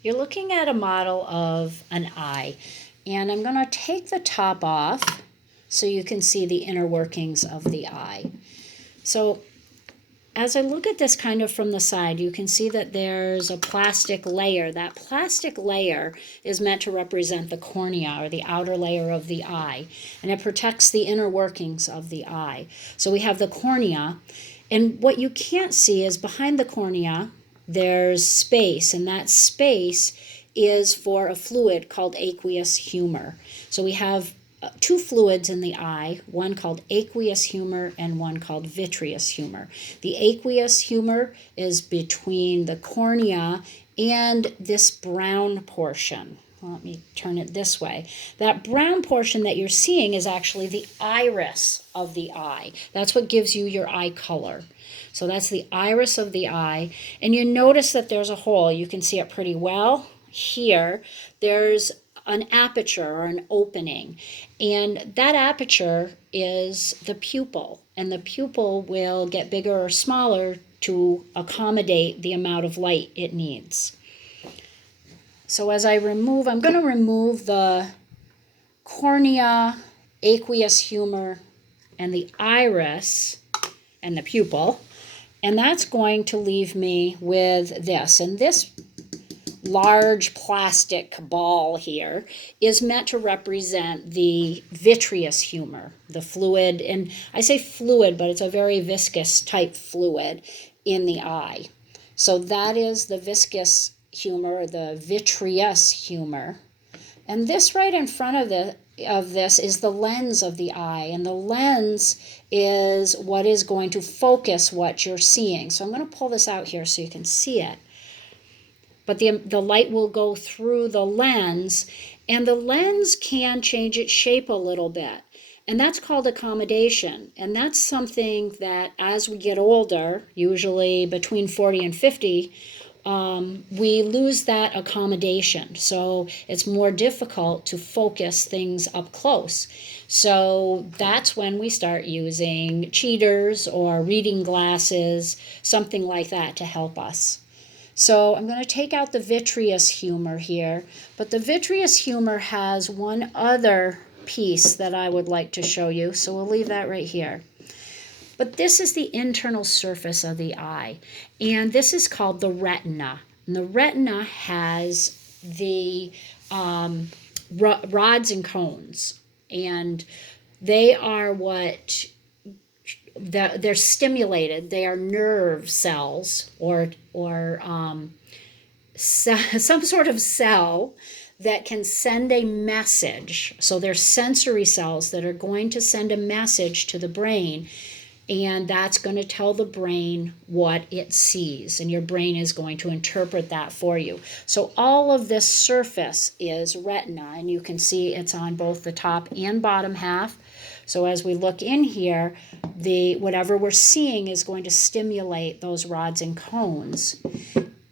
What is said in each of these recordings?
You're looking at a model of an eye, and I'm going to take the top off so you can see the inner workings of the eye. So as I look at this kind of from the side, you can see that there's a plastic layer. That plastic layer is meant to represent the cornea, or the outer layer of the eye, and it protects the inner workings of the eye. So we have the cornea, and what you can't see is behind the cornea there's space, and that space is for a fluid called aqueous humor. So we have two fluids in the eye, one called aqueous humor and one called vitreous humor. The aqueous humor is between the cornea and this brown portion. Let me turn it this way. That brown portion that you're seeing is actually the iris of the eye. That's what gives you your eye color. So that's the iris of the eye. And you notice that there's a hole. You can see it pretty well here. There's an aperture or an opening, and that aperture is the pupil, and the pupil will get bigger or smaller to accommodate the amount of light it needs. So as I'm going to remove the cornea, aqueous humor, and the iris and the pupil, and that's going to leave me with this. And this large plastic ball here is meant to represent the vitreous humor, the fluid, and I say fluid, but it's a very viscous type fluid in the eye. So that is the viscous humor, the vitreous humor. And this right in front of this is the lens of the eye, and the lens is what is going to focus what you're seeing. So I'm going to pull this out here so you can see it. But the light will go through the lens, and the lens can change its shape a little bit. And that's called accommodation. And that's something that as we get older, usually between 40 and 50, we lose that accommodation. So it's more difficult to focus things up close. So that's when we start using cheaters or reading glasses, something like that to help us. So I'm going to take out the vitreous humor here, but the vitreous humor has one other piece that I would like to show you, so we'll leave that right here. But this is the internal surface of the eye, and this is called the retina. And the retina has the rods and cones, and they are what they're stimulated. They are nerve cells or some sort of cell that can send a message. So they're sensory cells that are going to send a message to the brain, and that's going to tell the brain what it sees, and your brain is going to interpret that for you. So all of this surface is retina, and you can see it's on both the top and bottom half. So as we look in here, whatever we're seeing is going to stimulate those rods and cones.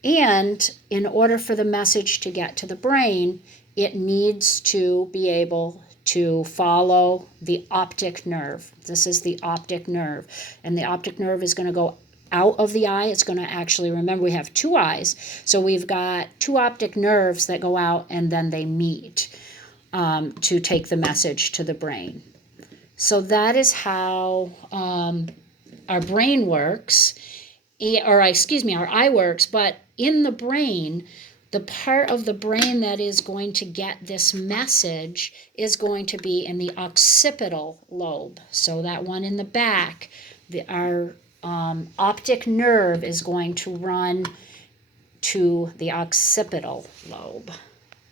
And in order for the message to get to the brain, it needs to be able to follow the optic nerve. This is the optic nerve. And the optic nerve is going to go out of the eye. It's going to actually, remember, we have two eyes. So we've got two optic nerves that go out, and then they meet to take the message to the brain. So that is how our brain works, or our eye works. But in the brain, the part of the brain that is going to get this message is going to be in the occipital lobe. So that one in the back, our optic nerve is going to run to the occipital lobe.